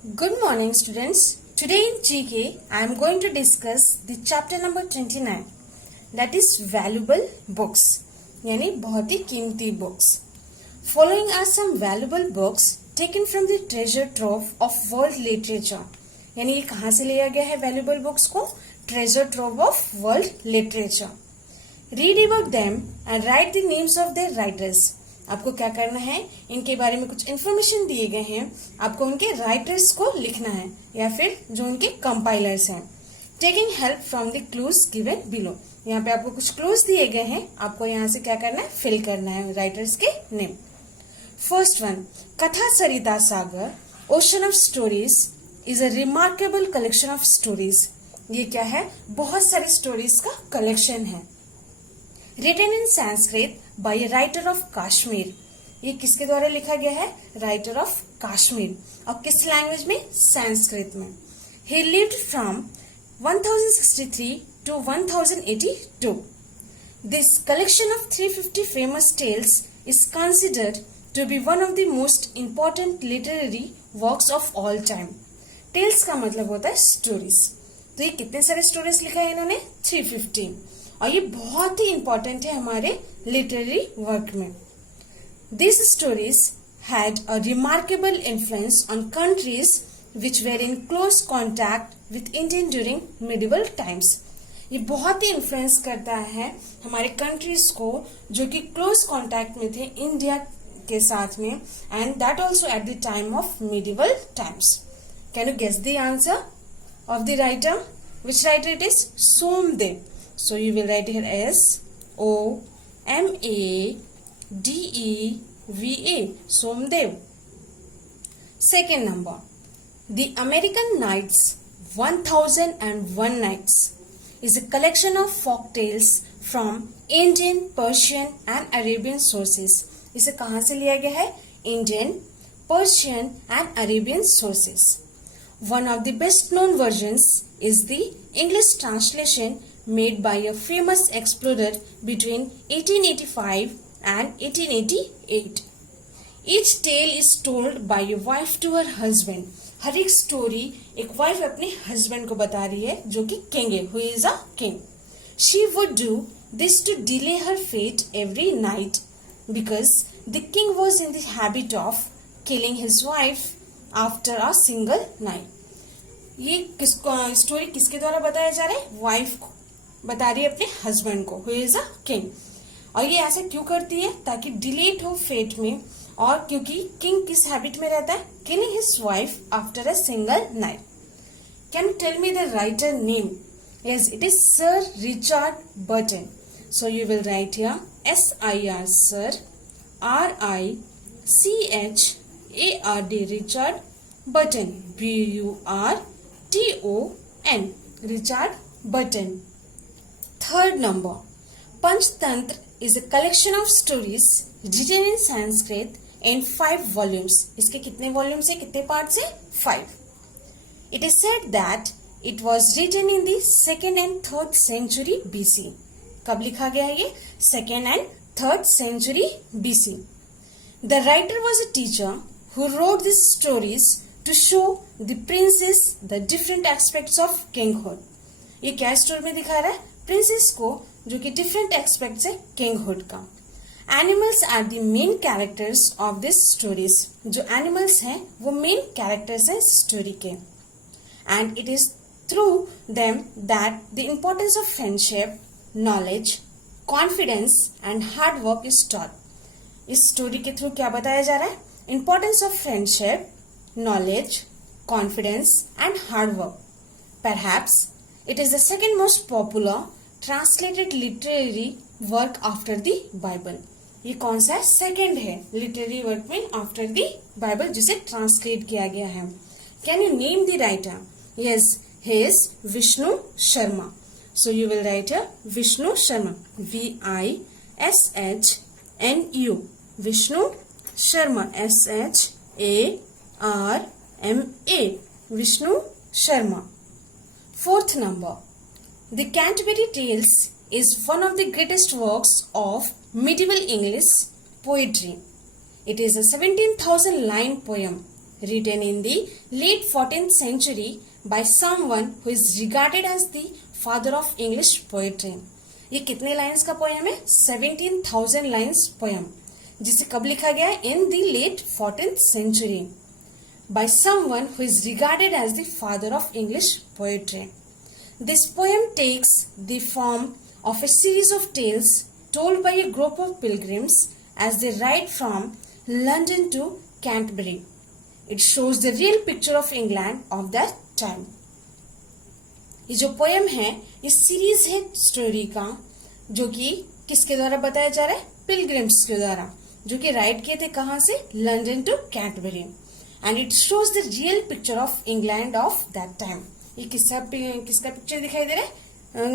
Good morning, students. Today in GK, I am going to discuss the chapter number 29, that is valuable books, यानी बहुत ही कीमती books. Following are some valuable books taken from the treasure trove of world literature. यानी ये कहाँ से लिया गया है valuable books को? Treasure trove of world literature. Read about them and write the names of their writers. आपको क्या करना है, इनके बारे में कुछ इन्फॉर्मेशन दिए गए हैं, आपको उनके राइटर्स को लिखना है या फिर जो उनके कंपाइलर्स हैं. Taking help from the clues given below. यहाँ पे आपको कुछ क्लूज दिए गए हैं, आपको यहाँ से क्या करना है, फिल करना है राइटर्स के name. First one, Kathasaritsagara ocean of stories is a remarkable collection of stories. ये क्या है, बहुत सारी स्टोरीज का कलेक्शन है. Written in Sanskrit by writer of Kashmir. ये किसके द्वारा लिखा गया है, राइटर ऑफ कश्मीर. और किस लैंग्वेज में, संस्कृत में. ही lived from 1063 to 1082. This collection of 350 famous tales is considered to be one of the most important literary works of all time. Tales का मतलब होता है स्टोरीज. तो ये कितने सारे स्टोरीज लिखा है इन्होंने, 350. और ये बहुत ही इंपॉर्टेंट है हमारे लिटरेरी वर्क में. This stories had a remarkable influence on countries which where in close contact with Indian during medieval times. ये बहुत ही इन्फ्लुएंस करता है हमारे कंट्रीज को जो कि क्लोज कॉन्टैक्ट में थे इंडिया के साथ में, and that also at the time of medieval times. Can you guess the answer of the writer? Which writer it is? Somdev. So you will write here as Omadeva. Somdev. Second number, The American Nights 1001 Nights is a collection of folk tales from Indian, Persian and Arabian sources. इसे कहाँ से लिया गया है, Indian, Persian and Arabian sources. One of the best known versions is the English translation made by a famous explorer between 1885 and 1888. Each tale is told by a wife to her husband. हर एक story एक wife अपने husband को बता रही है जो कि king है, who is a king. She would do this to delay her fate every night because the king was in the habit of killing his wife after a single night. ये story किसके द्वारा बताया जा रहा है, wife को बता रही है अपने हस्बैंड को, हु इज अ किंग. और ये ऐसा क्यों करती है, ताकि डिलेट हो फेट में, और क्योंकि किंग किस हैबिट में रहता है, killing his wife after a single night. Can you tell me the writer name? Yes, it is sir Richard Burton. So you will write here SIR, sir, RICHARD, Richard Burton, BURTON, Richard Burton. Third number, Panchtantra is a collection of stories written in Sanskrit in 5 volumes. इसके कितने volumes है, कितने parts है, 5. It is said that it was written in the 2nd and 3rd century BC. कब लिखा गया है ये, 2nd and 3rd century BC. The writer was a teacher who wrote these stories to show the princes the different aspects of kinghood. ये क्या story में दिखा रहा है, प्रिंसेस को जो कि डिफरेंट एस्पेक्ट्स है किंगहुड का. Animals are the main characters of this stories. जो एनिमल्स हैं वो मेन कैरेक्टर्स हैं स्टोरी के. And it is through them that the importance of friendship, knowledge, confidence and hard work is taught. इस story के through क्या बताया जा रहा है, importance of friendship, knowledge, confidence and hard work. Perhaps it is the second most popular translated literary work after the Bible. ये कौन सा है, सेकेंड है लिटरेरी वर्क में आफ्टर द बाइबल जिसे ट्रांसलेट किया गया है. Can you name the writer? Yes, he is Vishnu Sharma. So you will write here Vishnu Sharma, VISHNU, Vishnu Sharma, SHARMA, Vishnu Sharma. Fourth number, The Canterbury Tales is one of the greatest works of medieval English poetry. It is a 17,000 line poem written in the late 14th century by someone who is regarded as the father of English poetry. ये कितने lines का poem है? 17,000 lines poem, जिसे कब लिखा गया? In the late 14th century by someone who is regarded as the father of English poetry. This poem takes the form of a series of tales told by a group of pilgrims as they ride from London to Canterbury. It shows the real picture of England of that time. ये जो poem है ये series है story का, जो कि किसके द्वारा बताया जा रहा है? पिलग्रिम्स के द्वारा, जो कि राइड किए थे कहाँ से? London to Canterbury. And it shows the real picture of England of that time. ये किसका पिक्चर दिखाई दे रहा है?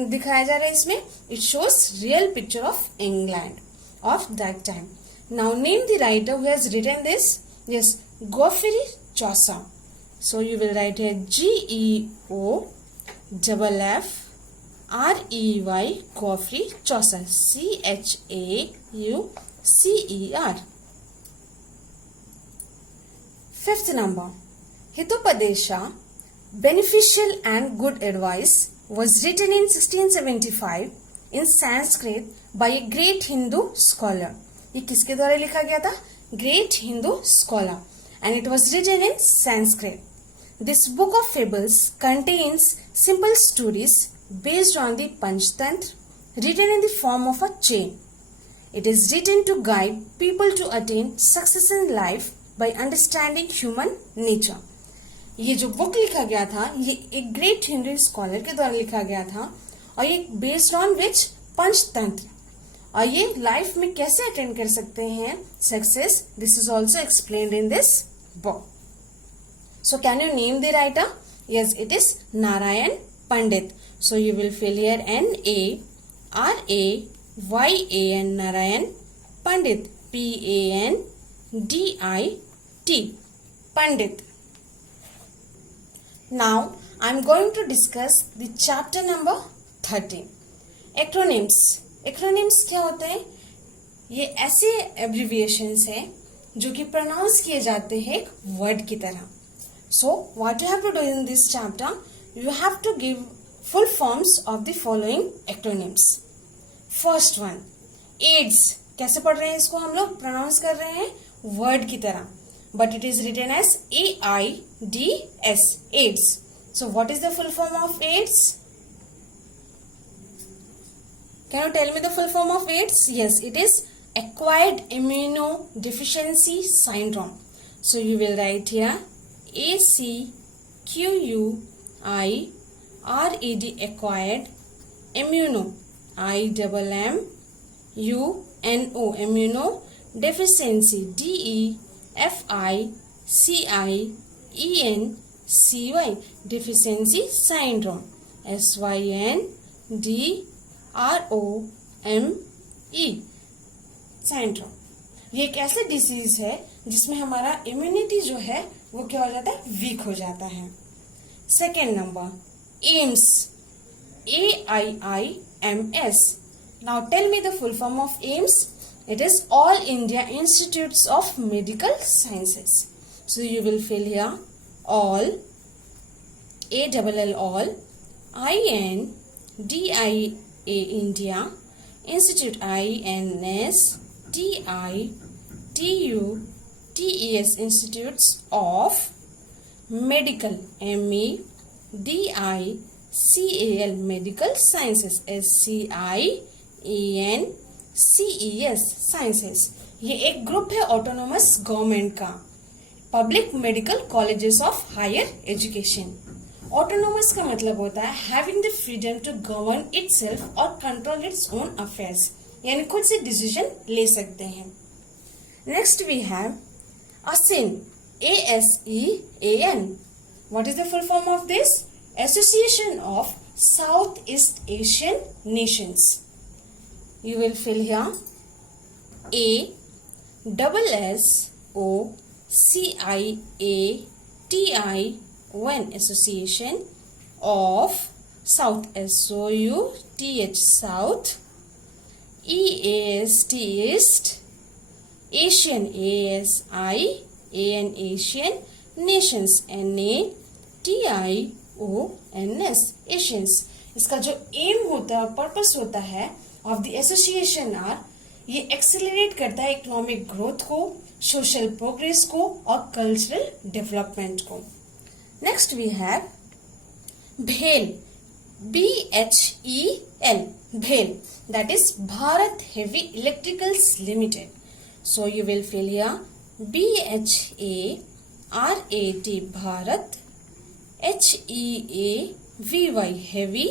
दिखाया जा रहा है इसमें. It shows real picture of England of that time. Now name the writer who has written this. Yes, Geoffrey Chaucer. So you will write here GEOFFREY Geoffrey Chaucer, CHAUCER. Fifth number, Hitopadesha, Beneficial and Good Advice, was written in 1675 in Sanskrit by a great Hindu scholar. ये किसके द्वारा लिखा गया था? Great Hindu scholar. And it was written in Sanskrit. This book of fables contains simple stories based on the Panchtantra, written in the form of a chain. It is written to guide people to attain success in life by understanding human nature. ये जो book लिखा गया था ये एक great Hindu scholar के द्वारा लिखा गया था, और ये बेस्ड ऑन विच? पंचतंत्र. और ये लाइफ में कैसे अटेंड कर सकते हैं success, this is also explained in this book. So can you name the writer? Yes, it is Narayan Pandit. So you will fill here NARAYAN, Narayan Pandit, PANDIT, Pandit. Now I am going to discuss the chapter number 13. Acronyms. Acronyms क्या होते हैं? ये ऐसे abbreviations हैं जो कि pronounce किए जाते हैं एक word की तरह. So what you have to do in this chapter? You have to give full forms of the following acronyms. First one, AIDS. कैसे पढ़ रहे हैं इसको? हम लोग pronounce कर रहे हैं word की तरह, but it is written as AIDS, AIDS. So what is the full form of AIDS? Can you tell me the full form of AIDS? Yes, it is acquired immunodeficiency syndrome. So you will write here ACQUIRED, acquired immuno, IMMUNO, immunodeficiency, DEFICIENCY, deficiency syndrome, SYNDROME, syndrome. ये एक ऐसा disease है जिसमें हमारा immunity जो है वो क्या हो जाता है? वीक हो जाता है. Second number, AIIMS, AIIMS. Now tell me the full form of AIMS. It is All India Institutes of Medical Sciences. So you will fill here all, all, INDIA, India, Institute, INSTITUTES, Institutes of Medical, MEDICAL, Medical Sciences, SCIENCES, Sciences. ये एक group है autonomous government का, public medical colleges of higher education. Autonomous का मतलब होता है having the freedom to govern itself और control its own affairs, यानी खुद से डिसीजन ले सकते हैं. Next we have ASEAN, ASEAN. What is the full form of this? Association of Southeast Asian Nations. You will fill here ASSOCIATION, Association of South, SOUTH, South, EAST, East, Asian, ASIAN, Asian, nations, NATIONS, Asians. इसका जो M होता है, purpose होता है of the association are, ये accelerate करता है economic growth को, सोशल प्रोग्रेस को और कल्चरल डेवलपमेंट को. Next we have BHEL, BHEL, BHEL, that is Bharat Heavy Electricals Limited. So you will fill here BHARAT, Bharat, HEAVY, Heavy,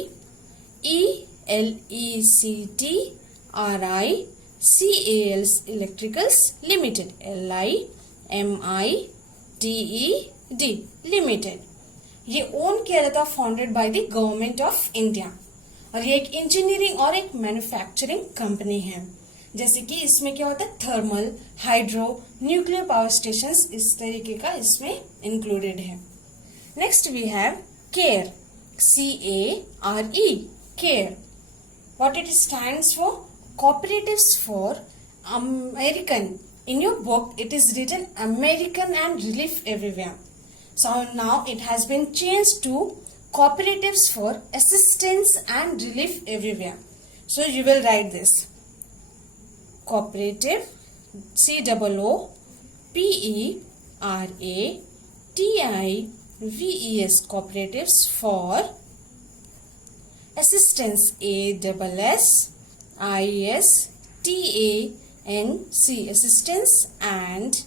ELECTRICALS, Electricals Limited, LIMITED, Limited. ये own किया जाता है, founded by the government of India, और ये एक engineering और एक manufacturing company है. जैसे कि इसमें क्या होता है, thermal, hydro, nuclear power stations, इस तरीके का इसमें इंक्लूडेड है. Next we have care, CARE, care. What it stands for? Cooperatives for American. In your book, it is written American and Relief Everywhere. So now it has been changed to Cooperatives for Assistance and Relief Everywhere. So you will write this. Cooperative, COOPERATIVES, Cooperatives for Assistance, ASSISTANC, Assistance, and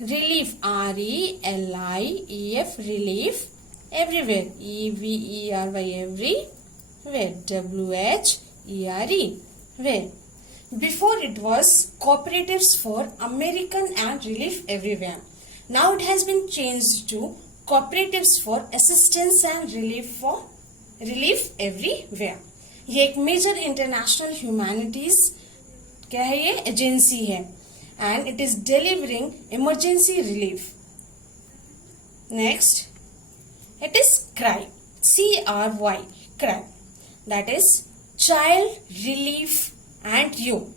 Relief, RELIEF, Relief Everywhere, EVERY, Everywhere, WHERE, where. Before it was Cooperatives for American and Relief Everywhere. Now it has been changed to Cooperatives for Assistance and Relief Everywhere. ये एक major international humanities क्या है, ये agency है, and it is delivering emergency relief. Next, it is CRY, CRY, CRY, that is Child Relief and You.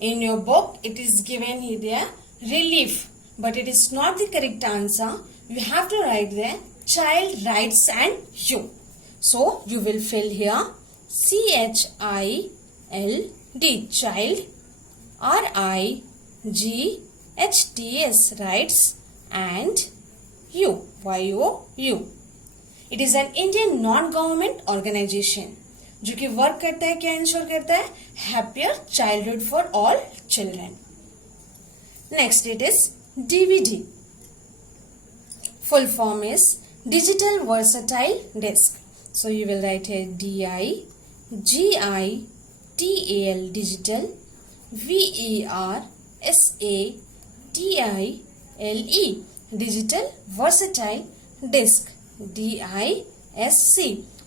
In your book, it is given here relief, but it is not the correct answer. You have to write there Child Rights and You. So you will fill here CHILD, child, RIGHTS, rights, and you, YOU. It is an Indian non-government organization जो कि work करता है, क्या ensure करता है, happier childhood for all children. Next it is DVD. Full form is Digital Versatile Disk. So you will write here DIGITAL, digital, VERSATILE, Digital Versatile Disk, DISC,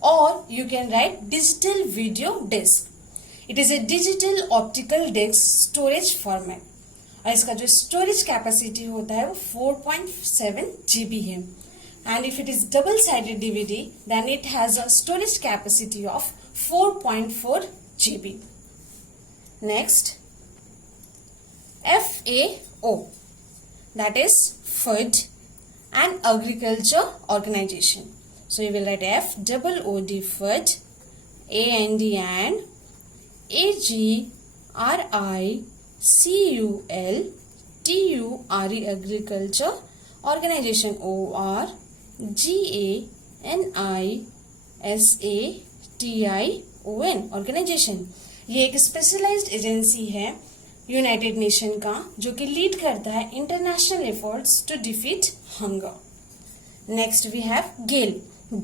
or you can write Digital Video Disk. It is a digital optical disk storage format. और इसका जो storage capacity होता है वो 4.7 GB है. And if it is double-sided DVD, then it has a storage capacity of 4.4 GB. Next, FAO, that is Food and Agriculture Organization. So you will write FOOD, Food, AND and AGRICULTURE, Agriculture Organization, ORGANISATION, Organization. ये एक specialised agency है United Nation का जो कि lead करता है international efforts to defeat hunger. Next we have GAIL,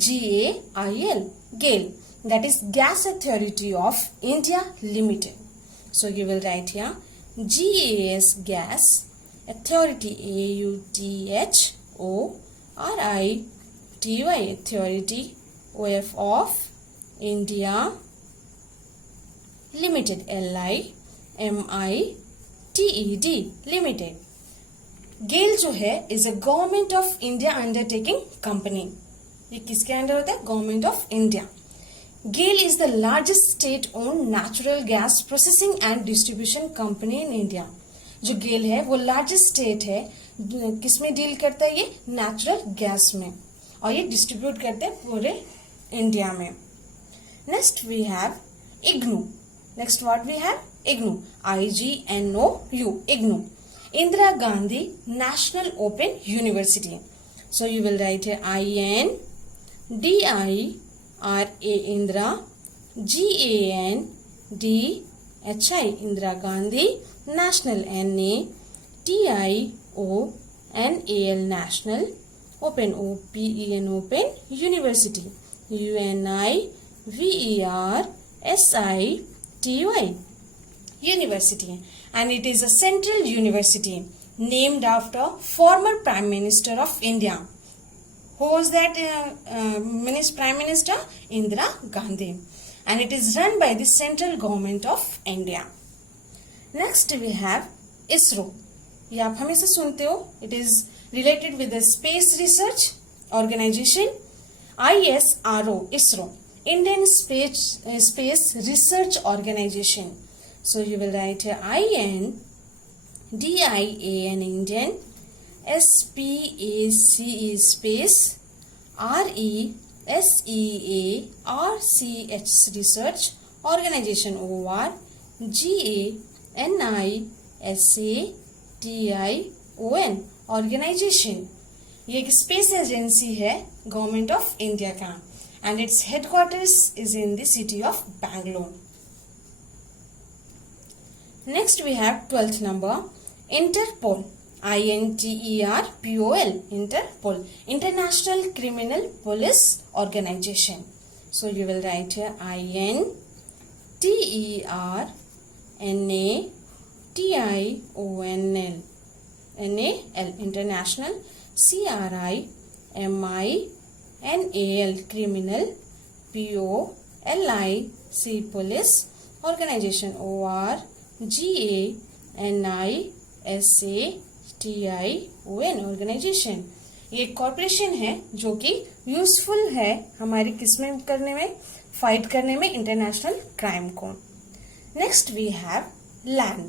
GAIL, GAIL, that is Gas Authority of India Limited. So you will write here GAS, Gas Authority, AUTHORITY, Authority, OF of India Limited, LIMITED, Limited. GAIL जो है is a government of India undertaking company. ये किसके under होता है? Government of India. GAIL is the largest state-owned natural gas processing and distribution company in India. जो GAIL है वो largest state है किस में डील करता है? ये नेचुरल गैस में, और ये डिस्ट्रीब्यूट करते हैं पूरे इंडिया में. Next we have IGNOU. Next what we have? IGNOU. IGNOU. IGNOU. Indira Gandhi National Open University. So you will write here INDIRA Indira GANDHI Indira Gandhi National NATIONAL National Open OPEN Open University UNIVERSITY University, and it is a central university named after former Prime Minister of India. Who was that Prime Minister? Indira Gandhi, and it is run by the central government of India. Next we have ISRO. ये आप हमेशा सुनते हो. It is related with the space research organization. ISRO, ISRO, Indian Space Research Organization. So you will write here INDIAN Indian, SPACE space, RESEARCH Research Organization ORGANISATION Organization. ये एक space agency है government of India का, and it's headquarters is in the city of Bangalore. Next we have 12th number, Interpol. INTERPOL, Interpol, International Criminal Police Organization. So you will write here INTERNATIONL, International, CRIMINAL, Criminal, POLIC, Police Organization ORGANISATION Organization. ये corporation है जो कि useful है हमारी किसमें करने में, fight करने में इंटरनेशनल क्राइम को. Next we have LAN,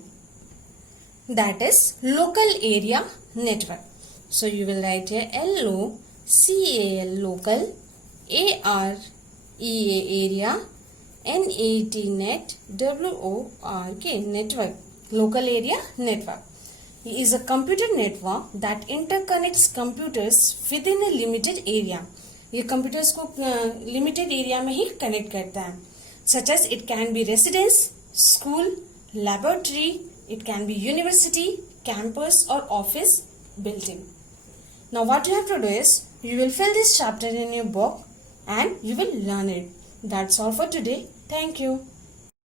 that is local area network. So you will write here LOCAL, local, AREA area, NET net, WORK network, local area network. It is a computer network that interconnects computers within a limited area. ये computers को limited area में ही connect करता है. Such as it can be residence, school, laboratory, it can be university, campus or office building. Now what you have to do is, you will fill this chapter in your book and you will learn it. That's all for today. Thank you.